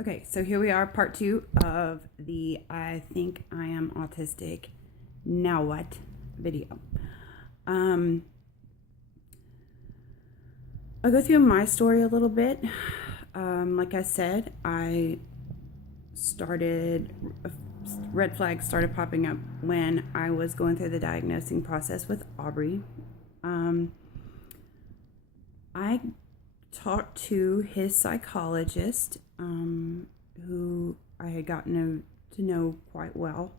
Okay, so here we are, part 2 of the I Think I Am Autistic, Now What video. I'll go through my story a little bit. Like I said, red flags started popping up when I was going through the diagnosing process with Aubrey. I talked to his psychologist, who I had gotten to know quite well,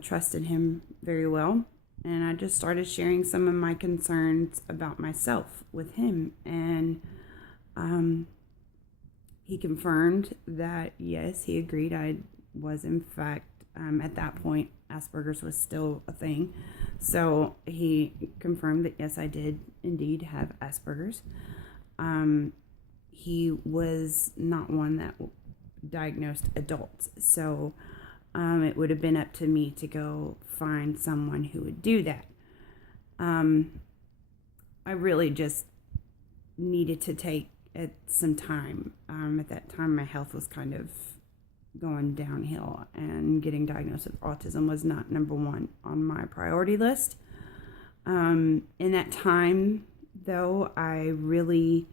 trusted him very well, and I just started sharing some of my concerns about myself with him, and he confirmed that yes, he agreed I was in fact, at that point, Asperger's was still a thing, so he confirmed that yes, I did indeed have Asperger's. He was not one that diagnosed adults, so it would have been up to me to go find someone who would do that. I really just needed to take some time. At that time, my health was kind of going downhill, and getting diagnosed with autism was not number one on my priority list. In that time, though, I really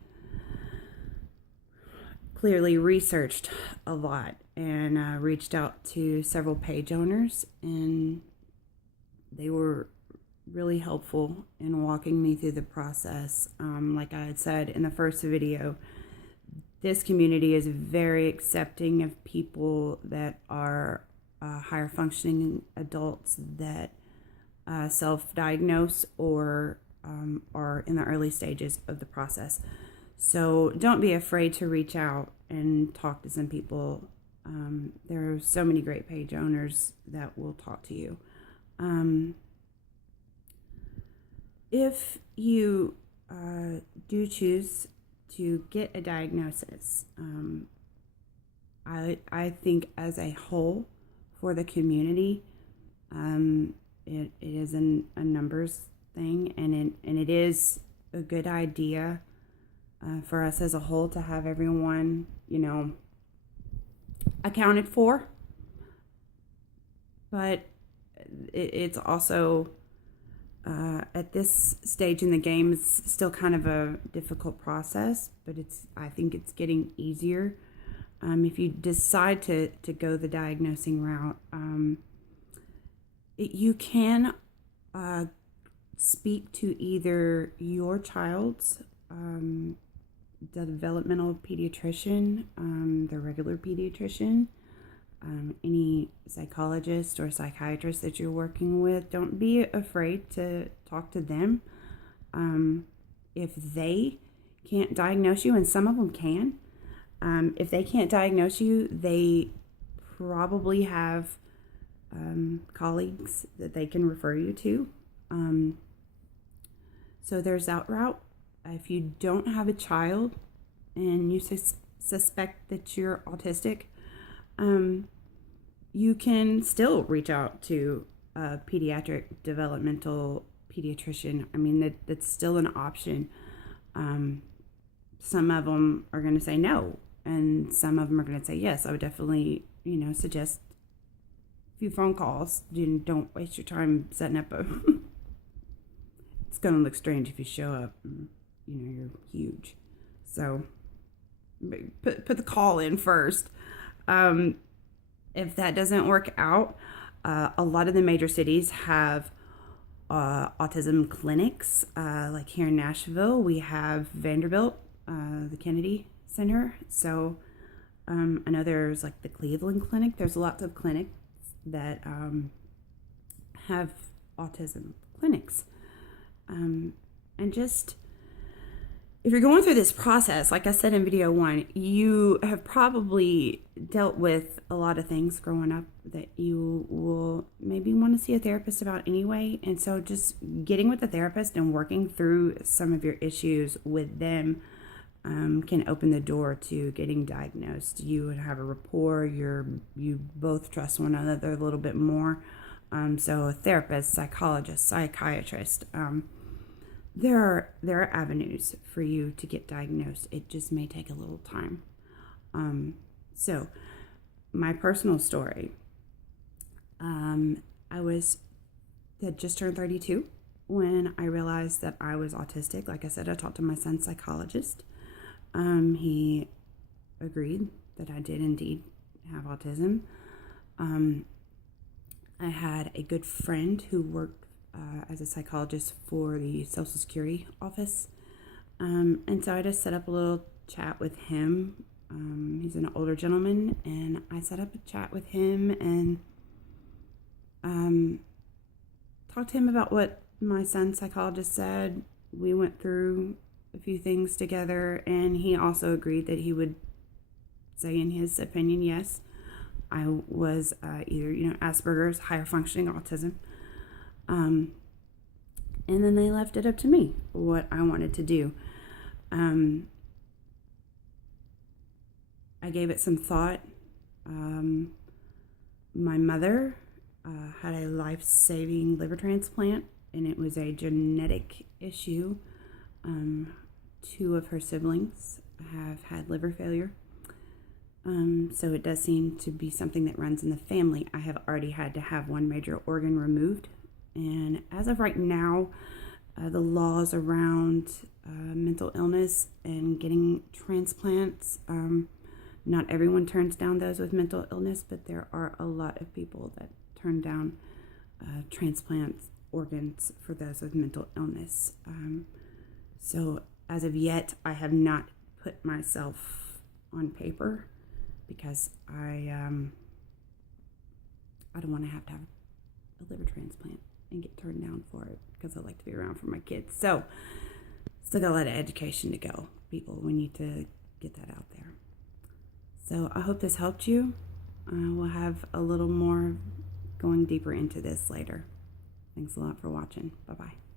clearly researched a lot and reached out to several page owners, and they were really helpful in walking me through the process. Like I had said in the first video, this community is very accepting of people that are higher functioning adults that self-diagnose or are in the early stages of the process. So don't be afraid to reach out and talk to some people. There are so many great page owners that will talk to you. If you do choose to get a diagnosis, I think as a whole for the community, it is a numbers thing, and it is a good idea for us as a whole to have everyone, accounted for. But it's also, at this stage in the game, it's still kind of a difficult process, but I think it's getting easier. If you decide to go the diagnosing route, you can speak to either your child's developmental pediatrician, the regular pediatrician, any psychologist or psychiatrist that you're working with. Don't be afraid to talk to them. If they can't diagnose you, and some of them can, if they can't diagnose you, they probably have colleagues that they can refer you to. So there's that route. If you don't have a child and you suspect that you're autistic, you can still reach out to a pediatric developmental pediatrician. I mean, that's still an option. Some of them are going to say no, and some of them are going to say yes. I would definitely, suggest a few phone calls. Don't waste your time setting up a... It's going to look strange if you show up and, you're huge. So put the call in first. If that doesn't work out, a lot of the major cities have autism clinics. Like here in Nashville, we have Vanderbilt, the Kennedy Center. So I know there's like the Cleveland Clinic. There's lots of clinics that have autism clinics. And just, if you're going through this process, like I said in video 1, you have probably dealt with a lot of things growing up that you will maybe want to see a therapist about anyway. And so just getting with a therapist and working through some of your issues with them can open the door to getting diagnosed. You would have a rapport. You both trust one another a little bit more. So a therapist, psychologist, psychiatrist, there are avenues for you to get diagnosed. It just may take a little time. So, my personal story. I had just turned 32 when I realized that I was autistic. Like I said, I talked to my son's psychologist. He agreed that I did indeed have autism. I had a good friend who worked as a psychologist for the Social Security office. And so I just set up a little chat with him. He's an older gentleman, and I set up a chat with him and talked to him about what my son's psychologist said. We went through a few things together, and he also agreed that he would say, in his opinion, yes, I was either, Asperger's, higher functioning autism. And then they left it up to me what I wanted to do. I gave it some thought. My mother had a life-saving liver transplant, and it was a genetic issue. 2 of her siblings have had liver failure. So it does seem to be something that runs in the family. I have already had to have 1 major organ removed. And as of right now, the laws around mental illness and getting transplants, not everyone turns down those with mental illness, but there are a lot of people that turn down transplant organs for those with mental illness. So as of yet, I have not put myself on paper because I don't want to have a liver transplant and get turned down for it because I like to be around for my kids. So still got a lot of education to go, people. We need to get that out there. So I hope this helped you. We'll have a little more going deeper into this later. Thanks a lot for watching. Bye-bye.